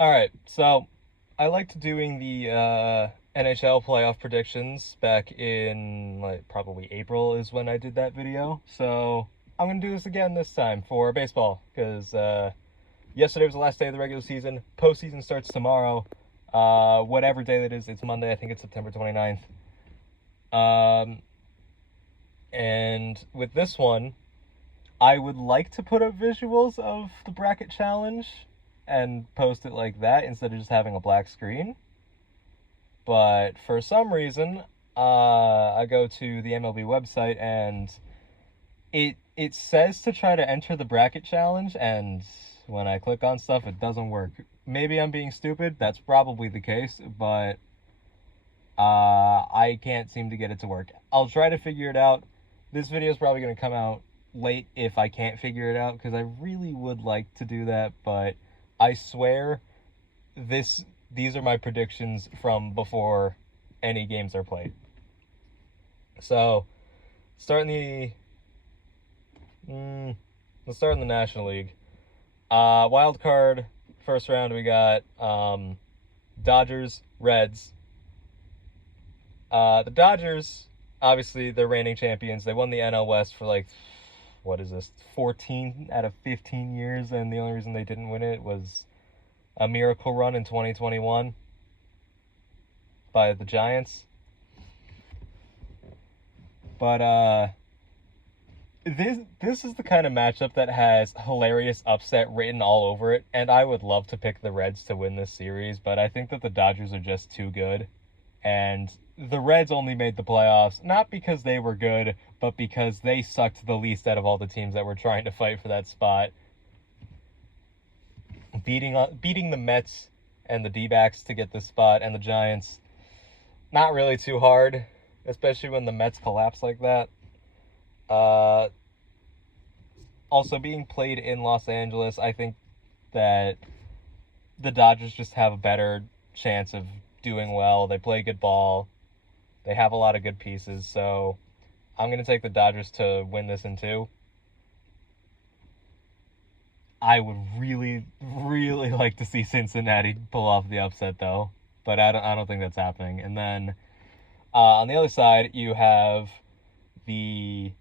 All right, so I liked doing the NHL playoff predictions back in like probably April is when I did that video. So I'm gonna do this again this time for baseball because yesterday was the last day of the regular season. Postseason starts tomorrow. Whatever day that is, it's Monday. I think it's September 29th. Um, and with this one, I would like to put up visuals of the bracket challenge and post it like that instead of just having a black screen. But for some reason, I go to the MLB website and it says to try to enter the bracket challenge, and when I click on stuff, it doesn't work. Maybe I'm being stupid. That's probably the case, but I can't seem to get it to work. I'll try to figure it out. This video is probably going to come out late if I can't figure it out because I really would like to do that, but I swear these are my predictions from before any games are played. So, starting the let's start in the National League. Wild card first round we got Dodgers, Reds. The Dodgers, obviously, they're reigning champions. They won the NL West for like, what is this, 14 out of 15 years, and the only reason they didn't win it was a miracle run in 2021 by the Giants. But this is the kind of matchup that has hilarious upset written all over it, and I would love to pick the Reds to win this series, but I think that the Dodgers are just too good. And the Reds only made the playoffs, not because they were good, but because they sucked the least out of all the teams that were trying to fight for that spot. Beating the Mets and the D-backs to get this spot, and the Giants, not really too hard, especially when the Mets collapse like that. Also, being played in Los Angeles, I think that the Dodgers just have a better chance of doing well. They play good ball. They have a lot of good pieces, so I'm going to take the Dodgers to win this in two. I would really, really like to see Cincinnati pull off the upset, though, but I don't think that's happening. And then on the other side, you have the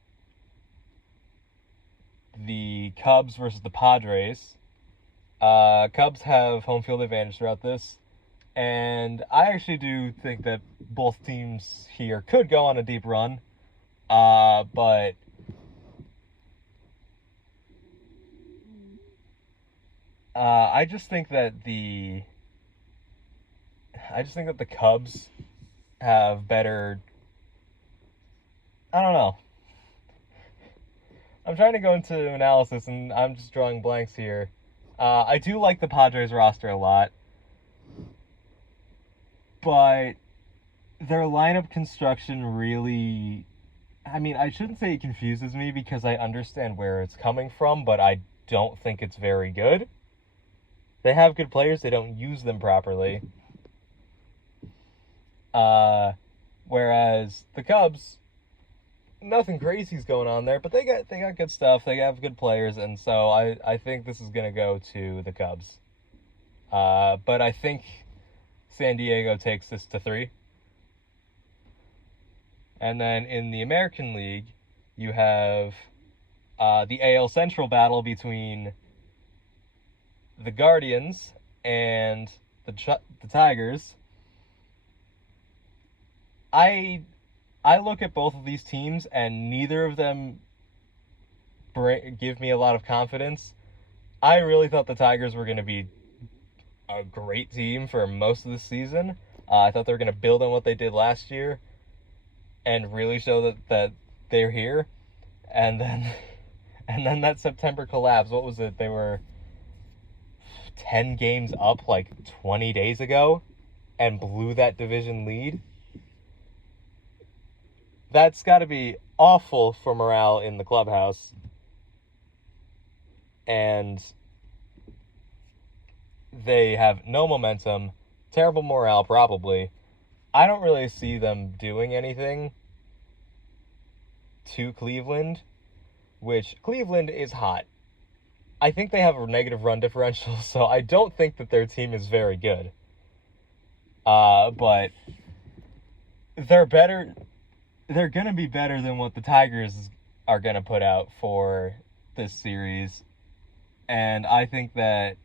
Cubs versus the Padres. Cubs have home field advantage throughout this, and I actually do think that both teams here could go on a deep run, but I just think that the Cubs have better. I don't know. I'm trying to go into analysis, and I'm just drawing blanks here. I do like the Padres roster a lot, but their lineup construction really. I mean, I shouldn't say it confuses me because I understand where it's coming from, but I don't think it's very good. They have good players, they don't use them properly. Whereas the Cubs, nothing crazy's going on there, but they got good stuff. They have good players, and so I think this is gonna go to the Cubs. But I think San Diego takes this to 3. And then in the American League, you have the AL Central battle between the Guardians and the Tigers. I look at both of these teams, and neither of them give me a lot of confidence. I really thought the Tigers were going to be a great team for most of the season. I thought they were going to build on what they did last year and really show that they're here. And then that September collapse. What was it? They were 10 games up like 20 days ago and blew that division lead. That's got to be awful for morale in the clubhouse. And they have no momentum, terrible morale probably. I don't really see them doing anything to Cleveland, which Cleveland is hot. I think they have a negative run differential, so I don't think that their team is very good. But they're better. They're gonna be better than what the Tigers are gonna put out for this series, and I think that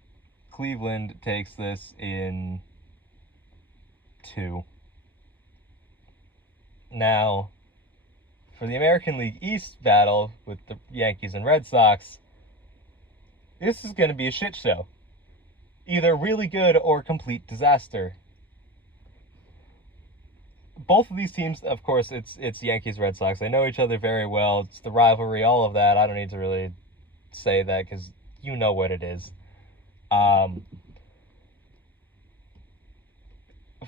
Cleveland takes this in 2. Now, for the American League East battle with the Yankees and Red Sox, this is going to be a shit show. Either really good or complete disaster. Both of these teams, of course, it's Yankees, Red Sox. They know each other very well. It's the rivalry, all of that. I don't need to really say that because you know what it is. Of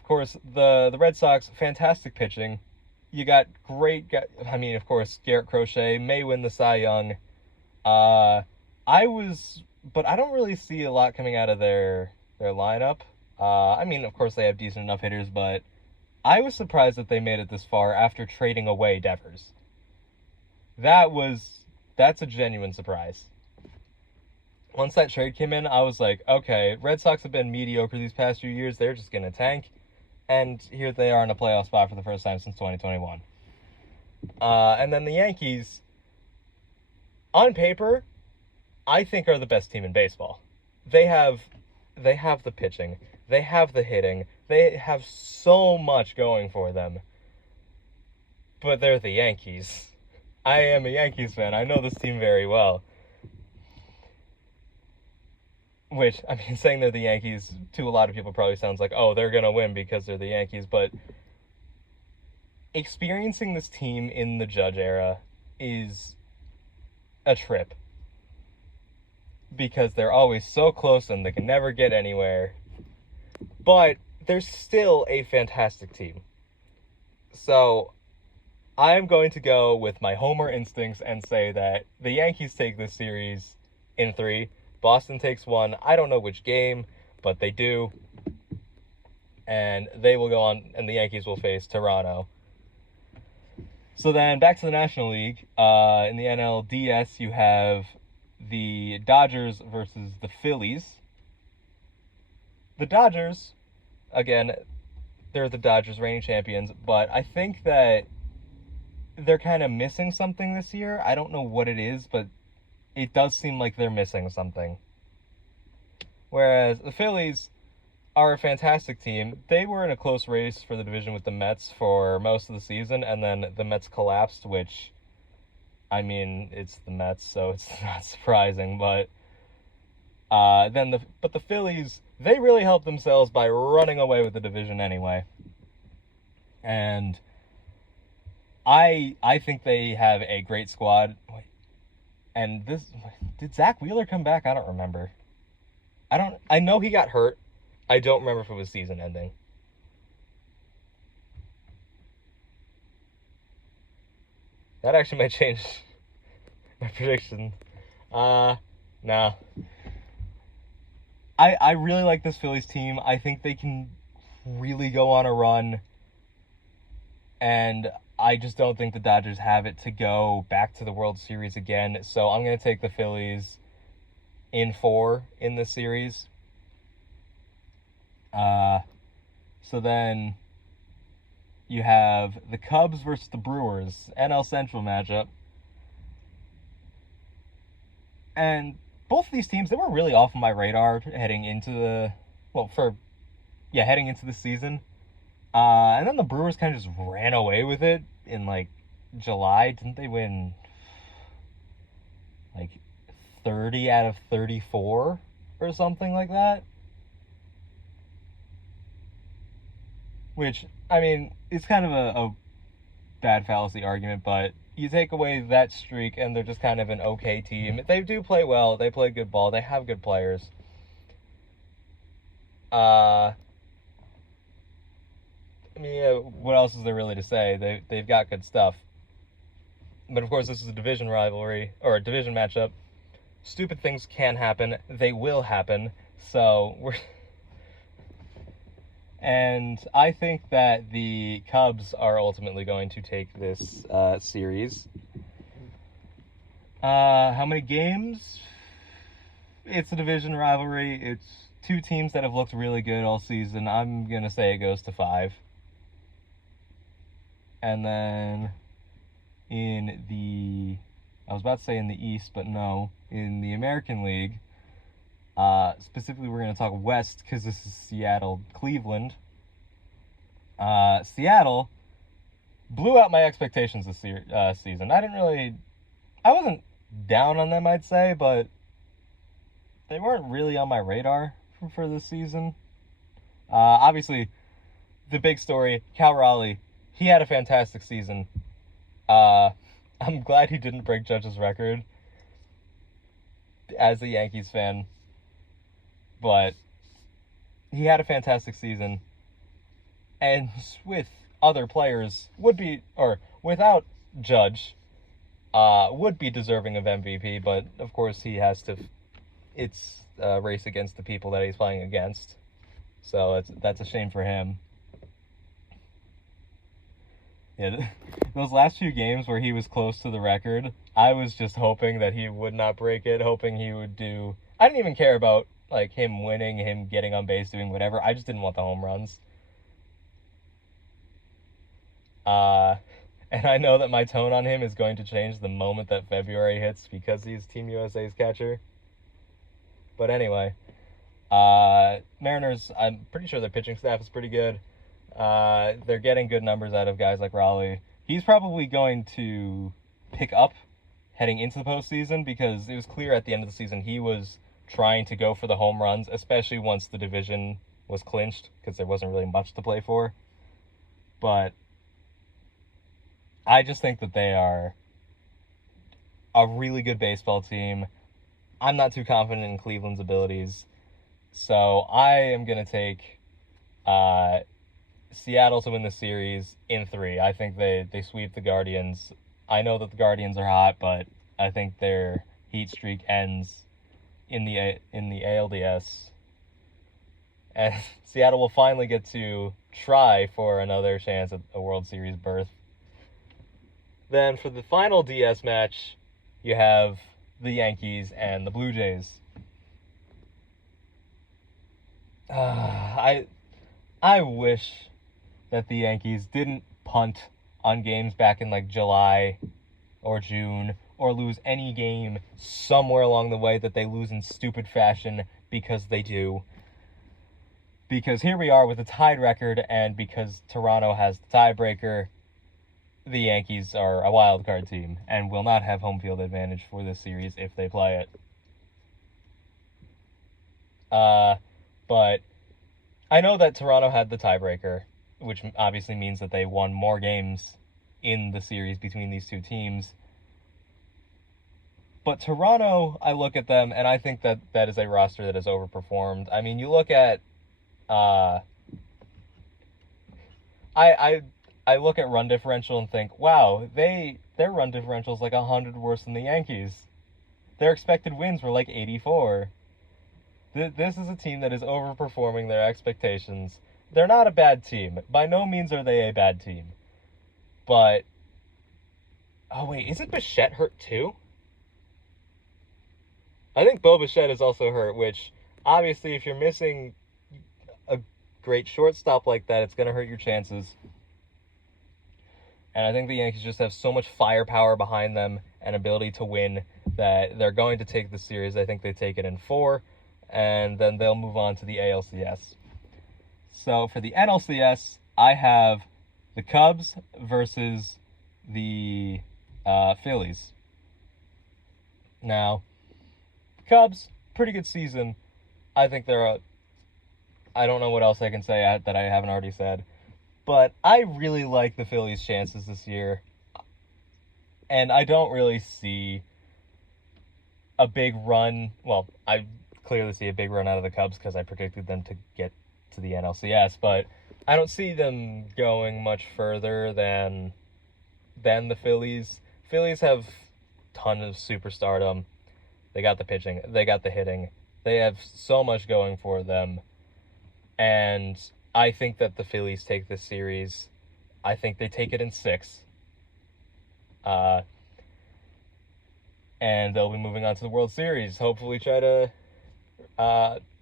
course, the Red Sox, fantastic pitching. You got great guys. I mean, of course, Garrett Crochet may win the Cy Young. But I don't really see a lot coming out of their lineup. I mean, of course, they have decent enough hitters, but I was surprised that they made it this far after trading away Devers. That's a genuine surprise. Once that trade came in, I was like, okay, Red Sox have been mediocre these past few years. They're just gonna tank. And here they are in a playoff spot for the first time since 2021. And then the Yankees, on paper, I think are the best team in baseball. They have the pitching. They have the hitting. They have so much going for them. But they're the Yankees. I am a Yankees fan. I know this team very well. Which, I mean, saying they're the Yankees, to a lot of people probably sounds like, oh, they're going to win because they're the Yankees. But experiencing this team in the Judge era is a trip. Because they're always so close and they can never get anywhere. But they're still a fantastic team. So I'm going to go with my homer instincts and say that the Yankees take this series in 3. Boston takes 1. I don't know which game, but they do. And they will go on, and the Yankees will face Toronto. So then, back to the National League. In the NLDS, you have the Dodgers versus the Phillies. The Dodgers, again, they're the Dodgers reigning champions, but I think that they're kind of missing something this year. I don't know what it is, but it does seem like they're missing something. Whereas the Phillies are a fantastic team. They were in a close race for the division with the Mets for most of the season, and then the Mets collapsed, which, I mean, it's the Mets, so it's not surprising. But the Phillies, they really helped themselves by running away with the division anyway. And I think they have a great squad. And did Zach Wheeler come back? I don't remember. I know he got hurt. I don't remember if it was season ending. That actually might change my prediction. Nah. I really like this Phillies team. I think they can really go on a run. And I just don't think the Dodgers have it to go back to the World Series again. So I'm going to take the Phillies in 4 in this series. So then you have the Cubs versus the Brewers, NL Central matchup. And both of these teams, they were really off my radar heading into the season. And then the Brewers kind of just ran away with it in like July. Didn't they win like 30 out of 34 or something like that? Which, I mean, it's kind of a bad fallacy argument, but you take away that streak and they're just kind of an okay team. They do play well. They play good ball. They have good players. I mean, what else is there really to say? They've got good stuff. But of course, this is a division rivalry, or a division matchup. Stupid things can happen. They will happen. So, And I think that the Cubs are ultimately going to take this series. How many games? it's a division rivalry. It's two teams that have looked really good all season. I'm going to say it goes to 5. And then I was about to say in the East, but no, in the American League, specifically we're going to talk West because this is Seattle, Cleveland. Seattle blew out my expectations this season. I wasn't down on them, I'd say, but they weren't really on my radar for this season. Obviously, the big story, Cal Raleigh, he had a fantastic season. I'm glad he didn't break Judge's record as a Yankees fan, but he had a fantastic season. And with other players, without Judge, would be deserving of MVP, but of course he has to. It's a race against the people that he's playing against, so that's a shame for him. Yeah, those last few games where he was close to the record, I was just hoping that he would not break it, hoping he would do. I didn't even care about like him winning, him getting on base, doing whatever. I just didn't want the home runs. And I know that my tone on him is going to change the moment that February hits because he's Team USA's catcher. But anyway, Mariners, I'm pretty sure their pitching staff is pretty good. They're getting good numbers out of guys like Raleigh. He's probably going to pick up heading into the postseason because it was clear at the end of the season he was trying to go for the home runs, especially once the division was clinched because there wasn't really much to play for. But I just think that they are a really good baseball team. I'm not too confident in Cleveland's abilities, so I am going to take Seattle to win the series in 3. I think they sweep the Guardians. I know that the Guardians are hot, but I think their heat streak ends in the ALDS. And Seattle will finally get to try for another chance at a World Series berth. Then for the final DS match, you have the Yankees and the Blue Jays. I wish that the Yankees didn't punt on games back in like July or June or lose any game somewhere along the way that they lose in stupid fashion because they do. Because here we are with a tied record, and because Toronto has the tiebreaker, the Yankees are a wild card team and will not have home field advantage for this series if they play it. But I know that Toronto had the tiebreaker, which obviously means that they won more games in the series between these two teams. But Toronto, I look at them and I think that that is a roster that has overperformed. I mean, you look at I look at run differential and think, wow, their run differential is like 100 worse than the Yankees. Their expected wins were like 84. This is a team that is overperforming their expectations. They're not a bad team. By no means are they a bad team. But oh wait, isn't Bichette hurt too? I think Bo Bichette is also hurt, which obviously if you're missing a great shortstop like that, it's going to hurt your chances. And I think the Yankees just have so much firepower behind them and ability to win that they're going to take the series. I think they take it in 4, and then they'll move on to the ALCS. So for the NLCS, I have the Cubs versus the Phillies. Now, Cubs, pretty good season. I think I don't know what else I can say that I haven't already said. But I really like the Phillies' chances this year. And I don't really see a big run. Well, I clearly see a big run out of the Cubs because I predicted them to get to the NLCS. But I don't see them going much further than the Phillies. Phillies have tons of superstardom. They got the pitching. They got the hitting. They have so much going for them. And I think that the Phillies take this series. I think they take it in 6. And they'll be moving on to the World Series. Hopefully try to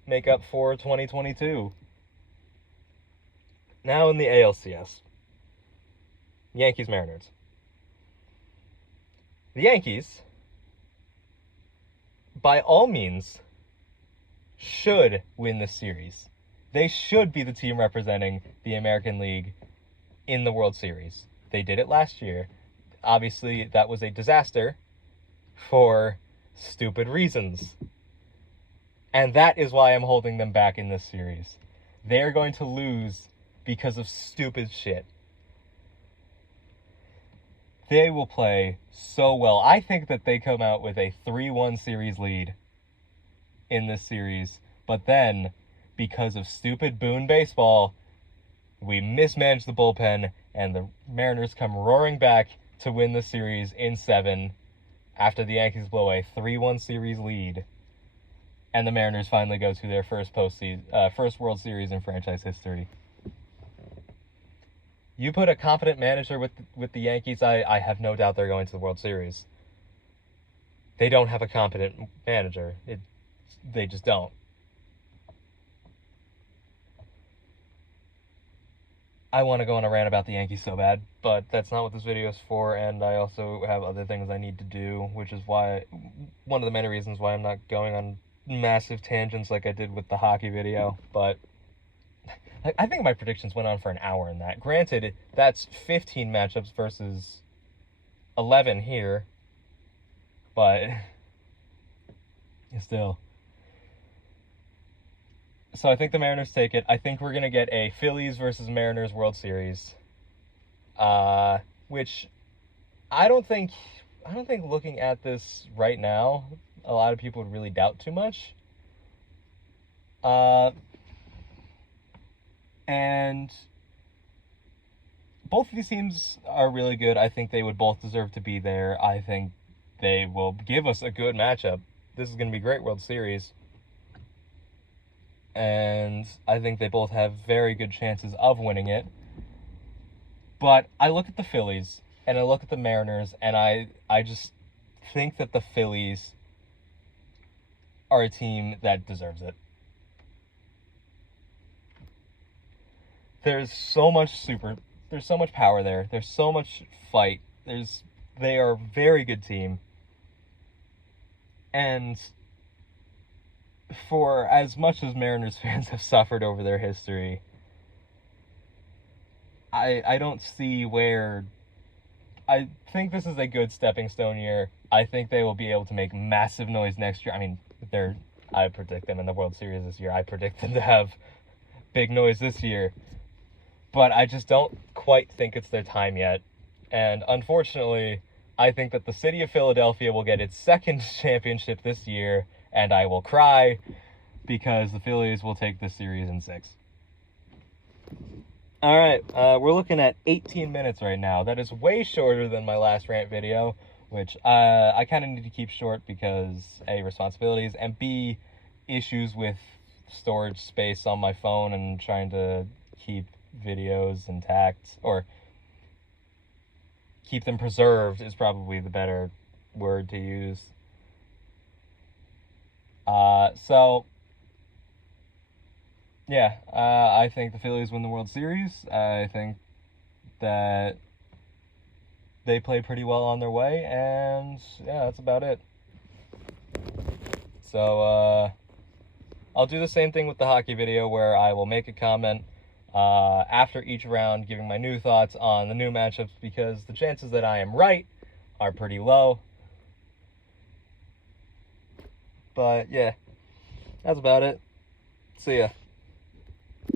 make up for 2022. Now in the ALCS, Yankees Mariners. The Yankees, by all means, should win this series. They should be the team representing the American League in the World Series. They did it last year. Obviously, that was a disaster for stupid reasons. And that is why I'm holding them back in this series. They're going to lose because of stupid shit. They will play so well. I think that they come out with a 3-1 series lead in this series. But then, because of stupid Boone baseball, we mismanage the bullpen, and the Mariners come roaring back to win the series in 7 after the Yankees blow a 3-1 series lead. And the Mariners finally go to their first World Series in franchise history. You put a competent manager with the Yankees, I have no doubt they're going to the World Series. They don't have a competent manager. They just don't. I want to go on a rant about the Yankees so bad, but that's not what this video is for, and I also have other things I need to do, which is why one of the many reasons why I'm not going on massive tangents like I did with the hockey video. But I think my predictions went on for an hour in that. Granted, that's 15 matchups versus 11 here, but still. So I think the Mariners take it. I think we're going to get a Phillies versus Mariners World Series. Which I don't think looking at this right now, a lot of people would really doubt too much. And both of these teams are really good. I think they would both deserve to be there. I think they will give us a good matchup. This is going to be a great World Series. And I think they both have very good chances of winning it. But I look at the Phillies, and I look at the Mariners, and I just think that the Phillies are a team that deserves it. There's so much power there. There's so much fight. They are a very good team. And for as much as Mariners fans have suffered over their history, I don't see where... I think this is a good stepping stone year. I think they will be able to make massive noise next year. I mean, I predict them in the World Series this year. I predict them to have big noise this year. But I just don't quite think it's their time yet. And unfortunately, I think that the city of Philadelphia will get its second championship this year, and I will cry because the Phillies will take this series in 6. All right, we're looking at 18 minutes right now. That is way shorter than my last rant video, which I kind of need to keep short because A, responsibilities, and B, issues with storage space on my phone and trying to keep videos intact, or keep them preserved is probably the better word to use. So yeah, I think the Phillies win the World Series. I think that they play pretty well on their way, and yeah, that's about it. So I'll do the same thing with the hockey video, where I will make a comment after each round giving my new thoughts on the new matchups, because the chances that I am right are pretty low. But yeah, that's about it. See ya.